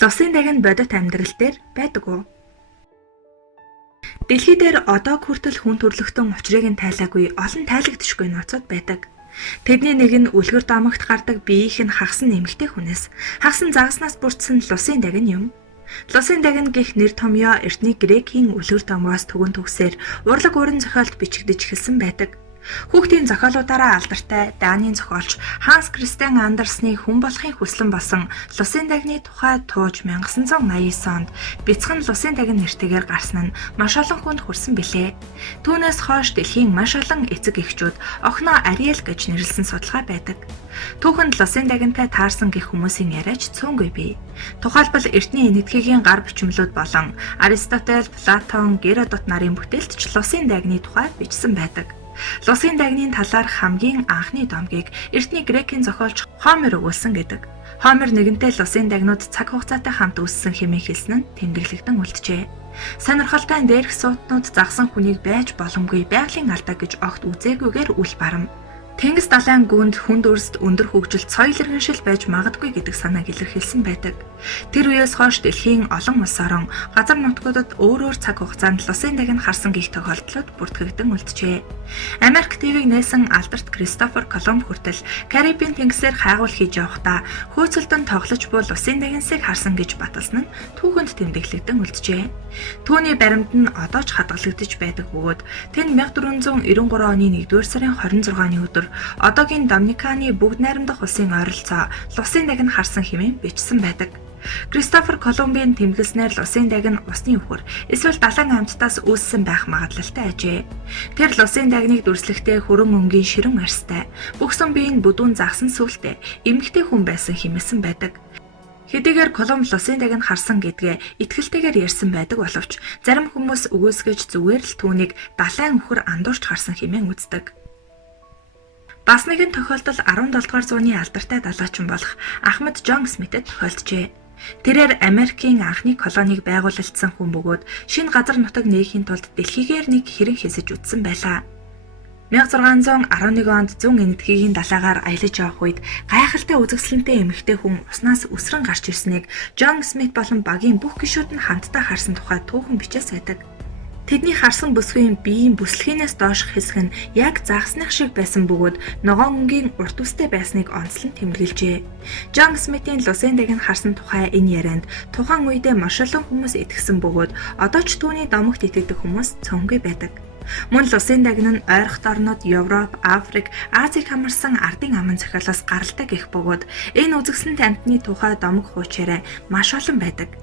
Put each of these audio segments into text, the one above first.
Лусын дагин бодит амьдрал дээр байдаг уу? Дэлхий дээр одоо хүртэл хүн төрлөختөн учрыг нь тайлаагүй олон тайлагдшгүй нууцуд байдаг. Тэдний нэг нь үлгэр домогт гардаг биеийнх нь хагас нэмэгтэй хүнээс хагас загаснаас бүрдсэн лусын дагин юм. Лусын дагин гэх нэр томьёо эртний грекийн үлгэр домоос түгэн төгсөөр урлаг уран зохиолд бичигдэж эхэлсэн байдаг. Хүүхдийн зохиолуудаараа алдартай Данийн зохиолч Ханс Кристиан Андерсны хүн болохын хүслэн болсон Лусын дагны тухай тууж 1989 онд бяцхан Лусын дагин нэртэйгээр гарсан нь маш олон хүнд хүрсэн билээ. Түүнээс хойш дэлхийн маш олон эцэг эхчүүд охиноо Ариэл гэж нэрлсэн судалгаа байдаг. Түүхэнд Лусын дагинтай таарсан гэх хүмүүсийн яриач цөөнгүй бий. Тухайлбал эртний энэтхэгийн гар бичмлүүд болон Аристотель, Платон, Геродот нарын бүтээлч Лусын дагны тухай бичсэн байдаг. Лусын дагны талаар хамгийн анхны домгийг эртний грекийн зохиолч Хомер өгүүлсэн гэдэг. Хомер нэгэнтээ Лусын дагнууд цаг хугацаатай хамт үүссэн хэмээн хэлсэн нь тэмдэглэгдэн үлджээ. Сонирхолтой дээрх сууднууд загсан хүнийг байж боломгүй байгалийн алдаа гэж огт үзээгүйгээр үл барам. Тэнгис далайн гүнд хүнд өрсөд өндөр хөгжилт соёл иргэншил байж магадгүй гэдэг санааг илэрхийлсэн байдаг. Тэр үеэс хойш дэлхийн олон улс орон газар нутгуудад өөр цаг хугацаанд Лусын дагин харсан гих тохиолдлууд бүртгэгдэн үлджээ. Америк ТV-г нээсэн алдарт Кристофер Колумб хүртэл Карибын тэнгисээр хайгуул хийж явахдаа хөөцөлдөн тоглож буй Лусын дагинсыг харсан гэж баталсан нь түүхэнд тэмдэглэгдэн үлджээ. Түүний баримт нь одоо ч хадгалагдаж байдаг бөгөөд тэнд 1493 оны 1-р сарын 26-ны өдөр одоогийн Доминиканы бүгд найрамдах улсын ойролцоо Лусын дагин харсан хэмээн бичсэн байдаг. Кристофер Колумбын тэмдэглэснээр Лусын дагин усны үхэр эсвэл далайн амьтдаас үүссэн байх магадлалтай ажээ. Тэр Лусын дагныг дүрслэхдээ хөрөн өнгийн ширэн арьстай, бүхсэн биеийн бүдүүн загсан сүлтэй эмэгтэй хүн байсан хэмээсэн байдаг. Хэдийгээр Колумб Лусын дагин харсан гэдгээ итгэлтэйгээр ярьсан байдаг боловч зарим хүмүүс үгүйсгэж зүгээр л түүнийг далайн үхэр андуурч харсан хэмээн үздэг. Бас нэгэн тохиолдол 17 дугаар зууны алдартай далайчин болох Ахмад Жон Смитэд тохиолджээ. Тэрээр Америкийн анхны колониг байгуулагдсан хүн бөгөөд шинэ газар нутаг нээхийн тулд дэлхийгээр нэг хэрэг хийсэж үтсэн байлаа. 1611 онд зүүн энэтхэгийн далайгаар аялаж явах үед гайхалтай үзэсгэлэнтэй эмэгтэй хүн уснаас үсрэн гарч ирснийг Жон Смит болон багийн бүх гишүүд нь хамтдаа харсан тухай түүхэн бичээс байдаг. Тэдний харсан бүсгийн биеийн бүслэхийнээс доошх хэсэг нь яг загсных шиг байсан бөгөөд ногоон өнгийн урт үстэй байсныг онцлон тэмдэглэжээ. Жон Смитийн Лусын дагин харсан тухай энэ ярианд тухайн үедээ маш олон хүмүүс итгэсэн бөгөөд одоо ч түүний домогт итгэдэг хүмүүс цөөнгүй байдаг. Мөн Лусын дагин нь ойрхот орнууд Европ, Африк, Азийг хамарсан ардын аман захиалаас гаралтай гэх бөгөөд энэ үзэгсэлэнт амьтны тухай домог хуучаарай маш олон байдаг.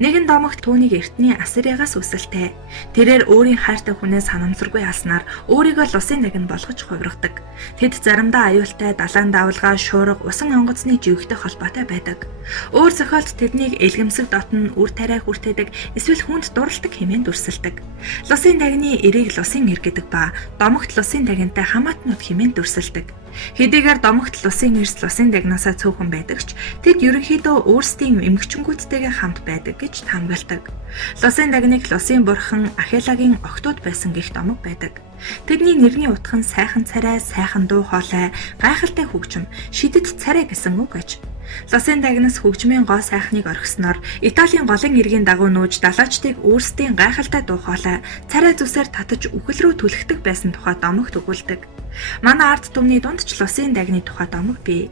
Нэгэн домогт түүнийг эртний Ассириагаас үсэлтэй. Тэрээр өөрийн хайртай хүнээс санамсаргүй алснаар өөрийгөө Лусын дагин болгож хувиргадаг. Тэд заримдаа аюултай далайн давалгаа, шуурга, усан онгоцны живгтэй холбоотой байдаг. Өөр зохиолт тэднийг элгэмсэг дотн үр тариа хүртээдэг, эсвэл хүнд дуралдаг хэмээн дүрсэлдэг. Лусын дагины эрийг Лусын эр гэдэг ба домогт Лусын дагинтай хамаатнууд хэмээн дүрсэлдэг. Хэдийгээр домогт Лусын эрс Лусын дагнасаа цөөхөн байдагч тэд ерөнхийдөө өөрсдийн эмгэгчингүүдтэйгээ хамт байдаг гэж таамагладаг. Лусын дагныг Лусын бурхан Ахелагийн охтууд байсан гэх домог байдаг. Тэдний нэрний утга нь сайхан царай, сайхан дуу хоолой, гайхалтай хөгжим, шидэд царай гэсэн үг аж. Лусын дагнаас хөгжмийн гоо сайхныг орхисноор Италийн голын иргэн дагуу нүүж далайчдыг өөрсдийн гайхалтай дуу хоолой, царай зүсээр татаж үхэл рүү түлхдэг байсан тухай домогт өгүүлдэг. Манай ард түмний дунд ч Лусын дагны тухай домог бий.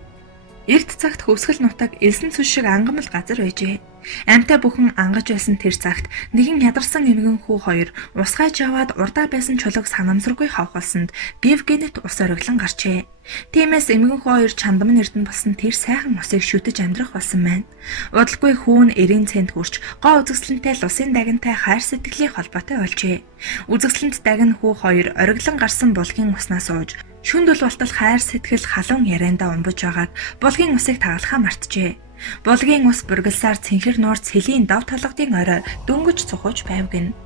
Эрт цагт хөвсгөл нутаг элсэн цус шиг ангамл газар байжээ. Амьтаа бүхэн ангаж байсан тэр цагт нэгэн ядарсан эмгэн хүү хоёр усгайж яваад урдаа байсан чулууг санамсаргүй хавхалсанд Бивгенет ус ориглон гарчээ. Тиймээс эмгэн хүү хоёр чандам нэрдэн болсон тэр сайхан усыг шүтэж амьдрах болсон байна. Удалгүй хүүн эрийн цэнд хүрч гоо үзэсгэлэнтэй Лусын дагинтай хайр сэтгэлийн холбоотой болжээ. Үзэсгэлэнт дагин хүү хоёр ориглон гарсан булгийн уснаас ууж шүнд болтол хайр сэтгэл халуун яриандаа умбож байгаад булгийн усыг тагалахаа мартжээ. Булгийн ус бургалсаар цэнхэр нуур цэлийн дав толгодын орой дөнгөж цухууж байвгэн.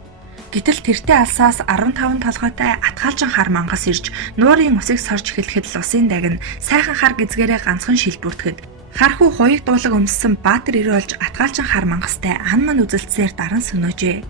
Гэтэл тэртээ алсаас 15 толгойтой атгаалжин хар мангас ирж нуурын усыг сорж эхлэхэд Лусын дагин сайхан хар гизгээрээ ганцхан шилбүртгэд хархуу хуйг дуулаг өмссөн баатар ирээ болж атгаалжин хар мангастай ан ман үзэлцээр даран сөнөөжээ.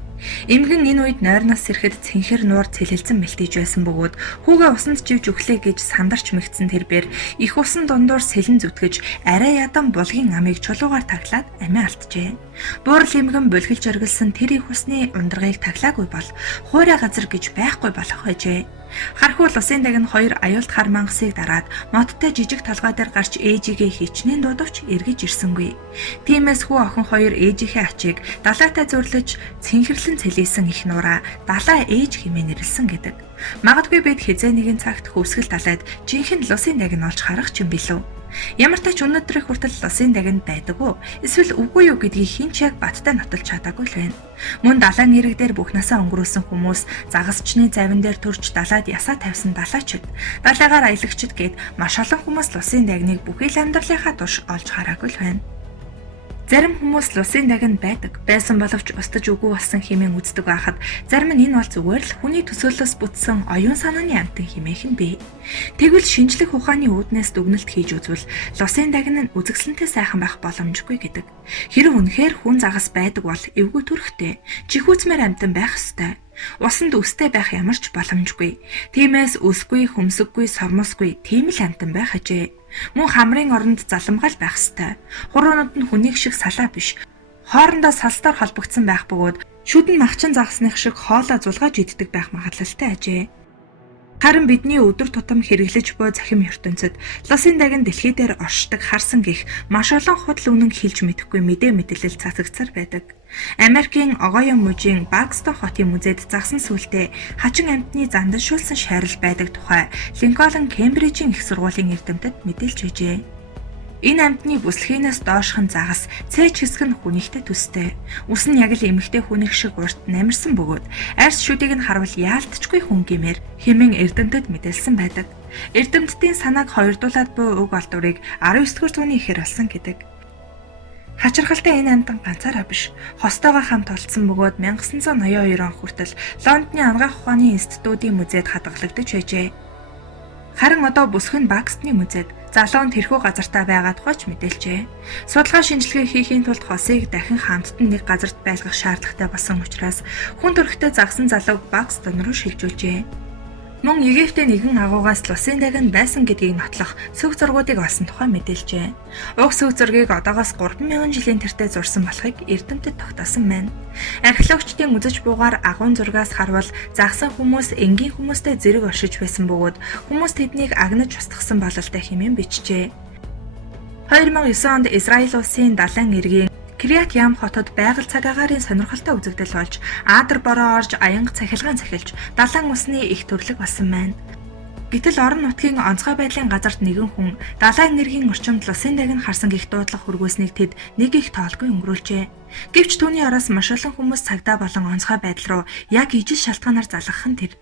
Эмгэн энэ үед нойрноос сэрэхэд цэнхэр нуур цэлэлцэн мэлтийж байсан бөгөөд хүүгээ усанд живж өглөө гэж сандарч мэгдсэн тэрбээр их усан дундуур сэлэн зүтгэж арай ядан булгийн амийг чулуугаар таглаад амиа алджээ. Буурал эмгэн булгилж оргилсан тэр их усны ундрагыг таглаагүй бол хуурай газар гэж байхгүй болох байжээ. Хархуул усын дагн хоёр аюулт хар мангасыг дараад модтой жижиг толгой дээр гарч ээжигээ хичнээн дуудавч эргэж ирсэнгүй. Тиймээс хүү охин хоёр ээжийнхээ ачийг далайтай зөрлөж цэнхэрлэн цэлийсэн их нураа далай ээж хэмээн нэрлсэн гэдэг. Магадгүй бид хизээ нэгэн цагт хөвсгөл далайд жинхэнэ лусын дагн олж харах ч юм билүү. Ямар ч тач өнөөдрийг хүртэл лусын дагнд байдаг уу? Эсвэл үгүй юу гэдгийг хэн ч яг баттай нотолж чадаагүй л байна. Мөн далайн ирэг дээр бүх насаа өнгөрөөсөн хүмүүс загасчны завин дээр төрж далайд ясаа тавьсан далайчид, далайгаар аялагчид гээд маш олон хүмүүс лусын дагныг бүхий л амьдралынхаа турш олж хараагүй л байна. Зарим хүмүүс лусын дагнд байдаг, байсан боловч устж үгүй болсон хэмээн үздэг байхад зарим нь энэ бол зүгээр л хүний төсөөлөөс бүтсэн оюун санааны амтан хэмээх нь бий. Тэгвэл шинжлэх ухааны үүднээс дүгнэлт хийж үзвэл лусын дагн нь үзэсгэлэнтэй сайхан байх боломжгүй гэдэг. Хэрэв үнэхээр хүн загас байдаг бол эвгүй төрхтэй, чихүүцмээр амтан байх ёстой. Усанд өстэй байх ямар ч боломжгүй. Тиймээс өсгүй, хөмсөггүй, сормосгүй тийм л амтан байх ажээ. Мөн хамрын оронд заламгаал байх ёстой. Хуруунууд нь хүнийг шиг салаа биш. Хоорондоо салстаар холбогдсон байх бөгөөд шүдэн махчин загасных шиг хоолоо зулгааж иддэг байх магадлалтай ажээ. Харин бидний өдөр тутам хэрэглэж буй захим ертөнцид лусын дагн дэлхий дээр оршдог харсан гих маш олон худал үнэн хэлж мэдэхгүй мэдээ мэдээлэл цацагцсаар байдаг. Америкийн Огайо мужийн Багстон хотын музейд загсан сүлдээ хачин амьтны зандашуулсан шаарил байдаг тухай Линкольн Кембрижийн их сургуулийн эрдэмтэд мэдээлж байжээ. Энэ амьтны бүслэхийнээс доошхон загас цээж хэсэг нь хүнийхтэй төстэй. Ус нь яг л эмэгтэй хүнийх шиг урт намирсан бөгөөд арьс шүдийг нь харвал яалтчгүй хүн гэмээр хэмээн эрдэмтэд мэдээлсэн байдаг. Эрдэмтдийн санааг хоёрдуулаад буй уг олдврыг 19-р зууны ихэр олсон гэдэг. Хачирхалтай энэ амьтан ганцаараа биш, хостойгоо хамт олдсон бөгөөд 1982 он хүртэл Лондоны анагаах ухааны институтийн музейд хадгалагдаж байжээ. Харин одоо бүсгэн Багстны музейд залуун тэрхүү газартаа байгаа тухайч мэдээлжээ. Судалгаа шинжилгээ хийхийн тулд хосыг дахин хамтд нэг газарт байлгах шаардлагатай болсон учраас хүн төрхтэй загсан залууг Багстон руу шилжүүлжээ. Мөн Египтийн нэгэн агуугаас лусын дагн байсан гэдгийг нотлох сүг зургуудыг олсон тухай мэдээлжээ. Уг сүг зургийг одоогоос 3000 жилийн тэртээ зурсан болохыг эрдэмтэд тогтоосон байна. Археологчдын үзэж буугаар агуун зургаас харвал загсан хүмүүс энгийн хүмүүстэй зэрэг оршиж байсан бөгөөд хүмүүс тэднийг агнаж устгасан бололтой хэмээн бичжээ. 2009 онд Израиль улсын далайн иргэн Кириат Ям хотод байгаль цаг агаарын сонирхолтой үзэгдэл болж Аадар бороо орж аянга цахилгаан цахилж далайн усны их төрлөг болсон байна. Гэтэл орон нутгийн онцгой байдлын газарт нэгэн хүн далайн нэргийн орчимд лусын дагн харсан гих дуудлага хүргүүлсэнийг тэд нэг их тоолгүй өнгөрүүлжээ. Гэвч түүний араас маш олон хүмүүс цагдаа болон онцгой байдал руу яг ижил шалтгаанаар залгах нь тэр.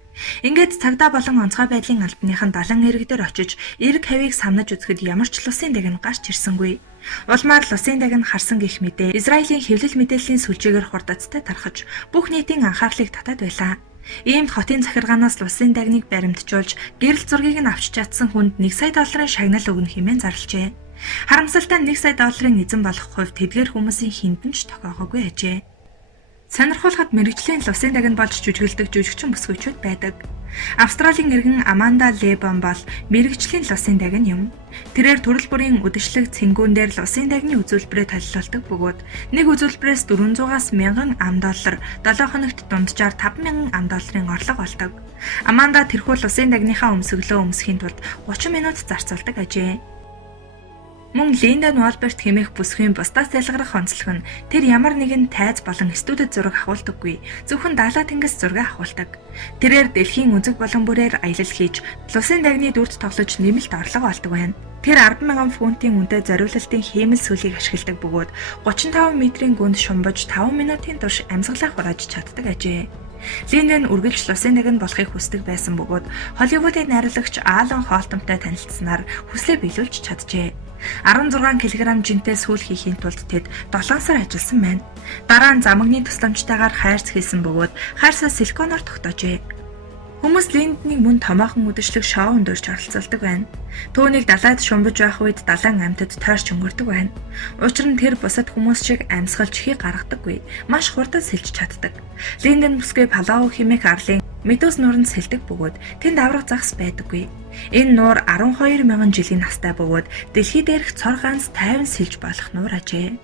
Ингээд цагдаа болон онцгой байдлын албаныхан далайн эрэг дээр очиж эрэг хавийг самнаж үзэхэд ямар ч лусын дагн гарч ирсэнгүй. Улмаар лусын дагн харсан гих мэдээ Израилийн хэвлэл мэдээллийн сүлжээгээр хурдацтай тархаж бүх нийтийн анхаарлыг татаад байлаа. Иймд хотын захиргаанаас лусын дагныг баримтжуулж гэрэл зургийг нь авч чадсан хүнд $1 сая шагнал өгнө хэмээн зарлжээ. Харамсалтай $1 сая эзэн болох хувьд тэдгээр хүмүүсийн хиндэн ч тохиогоогүй ажээ. Сонирхолтой мэрэгжлийн лусын дагн болж жүжиглдэг жүжигчин бүсгүйчүүд байдаг. Австралийн иргэн Аманда Лебон бол мэрэгжлийн лусын дагн юм. Тэрээр төрөл бүрийн үдэшлэг цэнгүүн дээр лусын дагны үзүүлбэрээ толилуулдаг бөгөөд нэг үзүүлбэрээс $400-аас $1000, 7 хоногт дунджаар $5000 орлого олдог. Аманда тэрхүү лусын дагныхаа өмсгөлөө өмсөхийн тулд 30 минут зарцуулдаг ажээ. Мөн Линда Нуалберт хэмээх бүсгийн бусдаас ялгарх онцлог нь тэр ямар нэгэн тайз болон студид зураг авахулдаггүй, зөвхөн даалаа тэнгис зураг авахулдаг. Тэрээр дэлхийн өнцөг болон бүрээр аялал хийж лусын дагны дүрд тоглож нэмэлт орлого олдог байна. Тэр 10,000 фунтын үнэтэй зориулалтын хиймэл сүлийг ашигладаг бөгөөд 35 метрийн гүнд шумбаж 5 минутын турш амьсгалаа хурааж чаддаг ажээ. Линдэн үргэлж лусын дагн болохыг хүсдэг байсан бөгөөд Холливуудын найруулагч Алан Холтомтой танилцсанаар хүслээ биелүүлж чаджээ. 16 кг жинтэй сүүл хийхийн тулд тэд 7 сар ажилласан байна. Дараа нь замагны тусламжтайгаар хайрц хийсэн бөгөөд хайрсаа силиконоор тогтоожээ. Хүмүүс Линднийг мөн томоохон үдшилэг шоунд дурж оролцуулдаг байна. Түүнийг далайд шумбаж байх үед далайн амьтад тойрч өнгөрдөг байна. Учир нь тэр бусад хүмүүс шиг амьсгалж хий гаргадаггүй. Маш хурдан сэлж чаддаг. Линден бүсгүй Палау хэмээх арлын Медус нууранд сэлдэг бөгөөд тэнд аврах загас байдаггүй. Энэ нуур 12,000 жилийн настай бөгөөд дэлхий дээрх цор ганц тайван сэлж болох нуур ажээ.